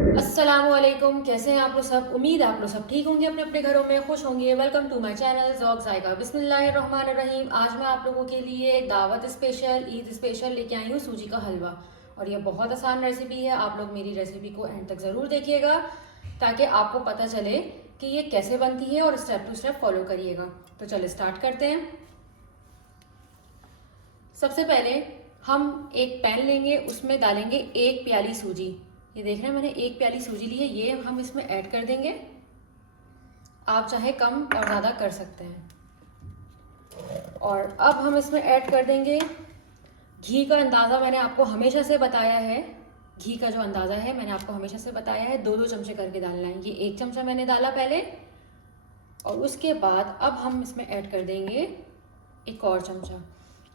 अस्सलामुअलैकुम, कैसे हैं आप लोग सब। उम्मीद है आप लोग सब ठीक होंगे, अपने अपने घरों में खुश होंगे। Welcome to my channel Zauq Zaiqa. बिस्मिल्लाहिर्रहमानिर्रहीम। आज मैं आप लोगों के लिए दावत स्पेशल, ईद स्पेशल लेके आई हूँ सूजी का हलवा। और ये बहुत आसान रेसिपी है। आप लोग मेरी रेसिपी को एंड तक ज़रूर देखिएगा ताकि आपको पता चले कि ये कैसे बनती है और स्टेप टू स्टेप फॉलो करिएगा। तो चलिए स्टार्ट करते हैं। सबसे पहले हम एक पैन लेंगे, उसमें डालेंगे 1 प्याली सूजी। ये देख रहे हैं मैंने 1 प्याली सूजी ली है, ये हम इसमें ऐड कर देंगे। आप चाहे कम और ज़्यादा कर सकते हैं। और अब हम इसमें ऐड कर देंगे घी का अंदाज़ा मैंने आपको हमेशा से बताया है। घी का जो अंदाज़ा है मैंने आपको हमेशा से बताया है, 2-2 चमचे करके डालना है। ये 1 चमचा मैंने डाला पहले, और उसके बाद अब हम इसमें ऐड कर देंगे 1 और चमचा।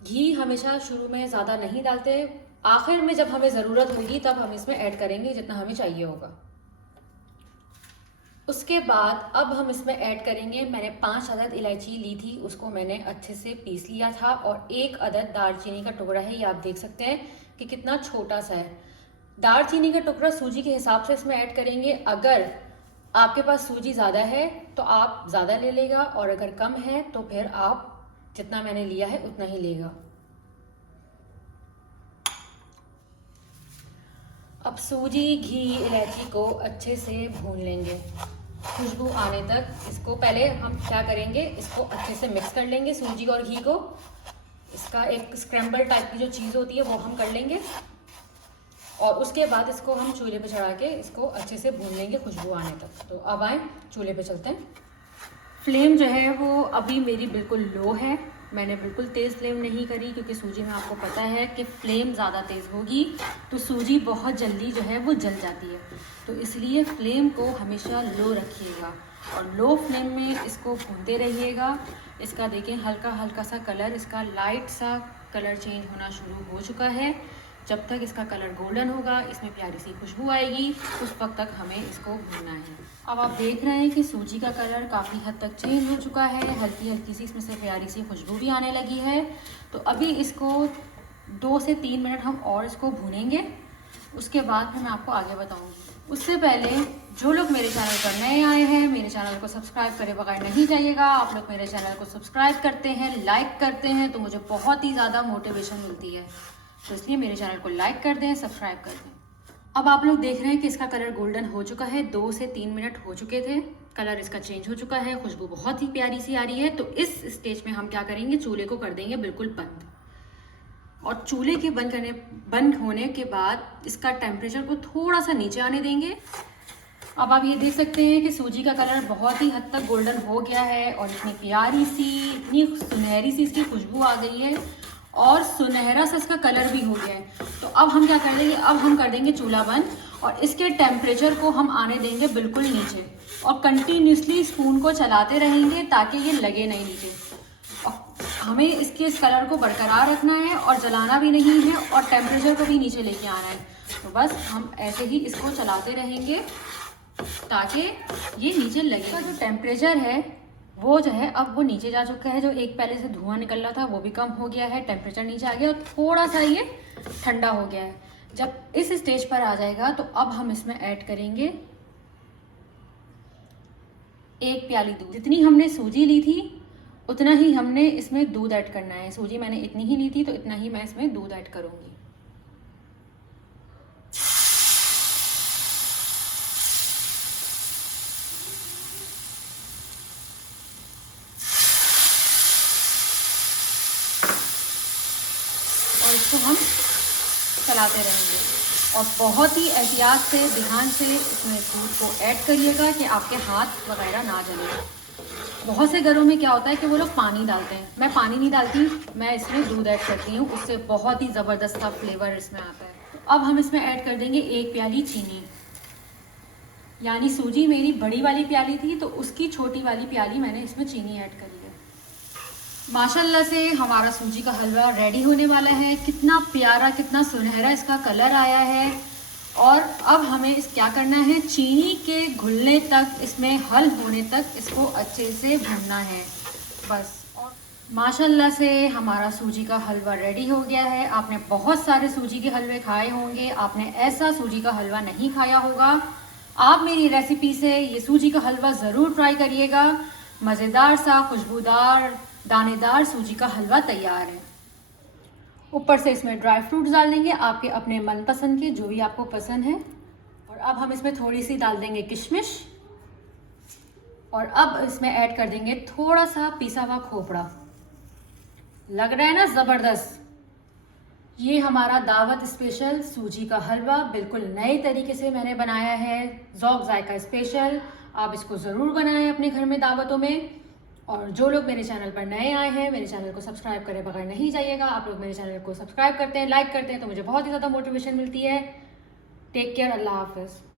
घी हमेशा शुरू में ज़्यादा नहीं डालते, आखिर में जब हमें ज़रूरत होगी तब हम इसमें ऐड करेंगे जितना हमें चाहिए होगा। उसके बाद अब हम इसमें ऐड करेंगे, मैंने 5 अदद इलायची ली थी, उसको मैंने अच्छे से पीस लिया था। और 1 अदद दालचीनी का टुकड़ा है, ये आप देख सकते हैं कि कितना छोटा सा है। दालचीनी का टुकड़ा सूजी के हिसाब से इसमें ऐड करेंगे। अगर आपके पास सूजी ज़्यादा है तो आप ज़्यादा ले लेगा, और अगर कम है तो फिर आप जितना मैंने लिया है उतना ही लेगा। अब सूजी, घी, इलायची को अच्छे से भून लेंगे खुशबू आने तक। इसको पहले हम क्या करेंगे, इसको अच्छे से मिक्स कर लेंगे सूजी और घी को। इसका एक स्क्रैम्बल टाइप की जो चीज़ होती है वो हम कर लेंगे, और उसके बाद इसको हम चूल्हे पे चढ़ा के इसको अच्छे से भून लेंगे खुशबू आने तक। तो अब आए चूल्हे पे चलते हैं। फ्लेम जो है वो अभी मेरी बिल्कुल लो है, मैंने बिल्कुल तेज़ फ्लेम नहीं करी, क्योंकि सूजी में आपको पता है कि फ्लेम ज़्यादा तेज़ होगी तो सूजी बहुत जल्दी जो है वो जल जाती है। तो इसलिए फ्लेम को हमेशा लो रखिएगा और लो फ्लेम में इसको भूनते रहिएगा। इसका देखें हल्का हल्का सा कलर, इसका लाइट सा कलर चेंज होना शुरू हो चुका है। जब तक इसका कलर गोल्डन होगा, इसमें प्यारी सी खुशबू आएगी, उस वक्त तक हमें इसको भूनना है। अब आप देख रहे हैं कि सूजी का कलर काफ़ी हद तक चेंज हो चुका है, हल्की हल्की सी इसमें से प्यारी सी खुशबू भी आने लगी है। तो अभी इसको 2 से 3 मिनट हम और इसको भूनेंगे, उसके बाद फिर मैं आपको आगे बताऊँगी। उससे पहले जो लोग मेरे चैनल पर नए आए हैं, मेरे चैनल को सब्सक्राइब करे बगैर नहीं जाइएगा। आप लोग मेरे चैनल को सब्सक्राइब करते हैं, लाइक करते हैं तो मुझे बहुत ही ज़्यादा मोटिवेशन मिलती है। तो इसलिए मेरे चैनल को लाइक कर दें, सब्सक्राइब कर दें। अब आप लोग देख रहे हैं कि इसका कलर गोल्डन हो चुका है। 2 से 3 मिनट हो चुके थे, कलर इसका चेंज हो चुका है, खुशबू बहुत ही प्यारी सी आ रही है। तो इस स्टेज में हम क्या करेंगे, चूल्हे को कर देंगे बिल्कुल बंद। और चूल्हे के बंद होने के बाद इसका टेम्परेचर को थोड़ा सा नीचे आने देंगे। अब आप ये देख सकते हैं कि सूजी का कलर बहुत ही हद तक गोल्डन हो गया है, और इतनी प्यारी सी, इतनी सुनहरी सी इसकी खुशबू आ गई है, और सुनहरा सा इसका कलर भी हो गया है। तो अब हम क्या कर देंगे, अब हम कर देंगे चूल्हा बंद, और इसके टेम्परेचर को हम आने देंगे बिल्कुल नीचे, और कंटिन्यूसली स्पून को चलाते रहेंगे ताकि ये लगे नहीं नीचे। और हमें इसके इस कलर को बरकरार रखना है और जलाना भी नहीं है, और टेम्परेचर को भी नीचे लेके आना है। तो बस हम ऐसे ही इसको चलाते रहेंगे ताकि ये नीचे लगेगा। जो टेम्परेचर है वो जो है अब वो नीचे जा चुका है। जो एक पहले से धुआं निकल रहा था वो भी कम हो गया है, टेम्परेचर नीचे आ गया, और थोड़ा सा ये ठंडा हो गया है। जब इस स्टेज पर आ जाएगा तो अब हम इसमें ऐड करेंगे 1 प्याली दूध। जितनी हमने सूजी ली थी उतना ही हमने इसमें दूध ऐड करना है। सूजी मैंने इतनी ही ली थी तो इतना ही मैं इसमें दूध ऐड करूँगी। और इसको हम चलाते रहेंगे, और बहुत ही एहतियात से, ध्यान से इसमें दूध को ऐड करिएगा कि आपके हाथ वगैरह ना जले। बहुत से घरों में क्या होता है कि वो लोग पानी डालते हैं, मैं पानी नहीं डालती, मैं इसमें दूध ऐड करती हूँ, उससे बहुत ही ज़बरदस्त सा फ्लेवर इसमें आता है। तो अब हम इसमें ऐड कर देंगे 1 प्याली चीनी। यानी सूजी मेरी बड़ी वाली प्याली थी तो उसकी छोटी वाली प्याली मैंने इसमें चीनी ऐड करी है। माशाल्लाह से हमारा सूजी का हलवा रेडी होने वाला है। कितना प्यारा, कितना सुनहरा इसका कलर आया है। और अब हमें इस क्या करना है, चीनी के घुलने तक, इसमें हल होने तक इसको अच्छे से भूनना है बस। और माशाल्लाह से हमारा सूजी का हलवा रेडी हो गया है। आपने बहुत सारे सूजी के हलवे खाए होंगे, आपने ऐसा सूजी का हलवा नहीं खाया होगा। आप मेरी रेसिपी से ये सूजी का हलवा ज़रूर ट्राई करिएगा। मज़ेदार सा खुशबूदार दानेदार सूजी का हलवा तैयार है। ऊपर से इसमें ड्राई फ्रूट्स डाल देंगे, आपके अपने मनपसंद के, जो भी आपको पसंद है। और अब हम इसमें थोड़ी सी डाल देंगे किशमिश, और अब इसमें ऐड कर देंगे थोड़ा सा पिसा हुआ खोपड़ा। लग रहा है ना ज़बरदस्त। ये हमारा दावत स्पेशल सूजी का हलवा बिल्कुल नए तरीके से मैंने बनाया है, ज़ौक़ ज़ायक़ा स्पेशल। आप इसको ज़रूर बनाएं अपने घर में दावतों में। और जो लोग मेरे चैनल पर नए आए हैं, मेरे चैनल को सब्सक्राइब करे बगैर नहीं जाइएगा। आप लोग मेरे चैनल को सब्सक्राइब करते हैं, लाइक करते हैं, तो मुझे बहुत ही ज़्यादा मोटिवेशन मिलती है। टेक केयर, अल्लाह हाफ़िज़।